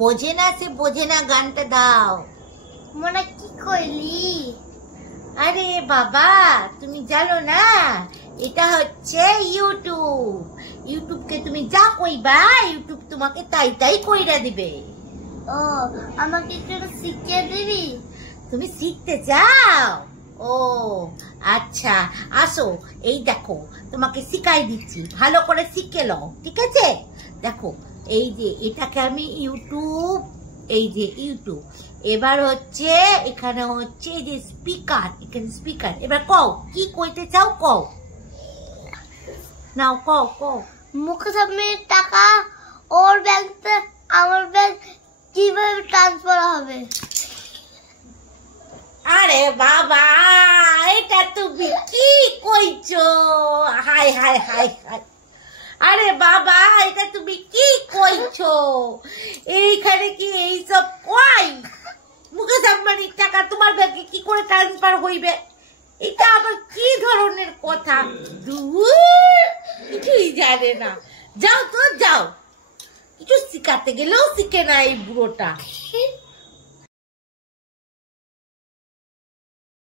বোঝে না, সে বোঝে না, গানটা দাও। মনে কি কইলি? আরে বাবা, তুমি জানো না এটা হচ্ছে ইউটিউব। ইউটিউবকে তুমি যা কইবা ইউটিউব তোমাকে তাই তাই কইরা দিবে। ও, আমাকে একটু শিখিয়ে দিবি? তুমি শিখতে চাও? ও আচ্ছা, আসো, এই দেখো তোমাকে শিখাই দিচ্ছি, ভালো করে শিখে লও, ঠিক আছে? দেখো, এই যে এটাকে আমি ইউটিউব, এই যে ইউটিউব। এবার হচ্ছে এখানে হচ্ছে এই যে স্পিকার, এখানে স্পিকার। এবার কও কি কইতে চাও, কও নাও, কও কও। মুকেশ আম্বানির টাকা ওর ব্যাংকে আমার ব্যাংক কিভাবে ট্রান্সফার হবে? আরে বাবা, এটা তুমি কি কইছো? হাই হাই হাই হাই, আরে বাবা এটা তুমি কি কইছো? এইখানে কি এইসব কই? মুকেশ আম্বানির টাকা তোমার ব্যাংকে কি করে ট্রান্সফার হইবে? এটা আবার কি ধরনের কথা? দূর, কিছুই জানে না। যাও তো যাও, কিছু শিখাতে গেলেও শিখে না এই বুড়োটা।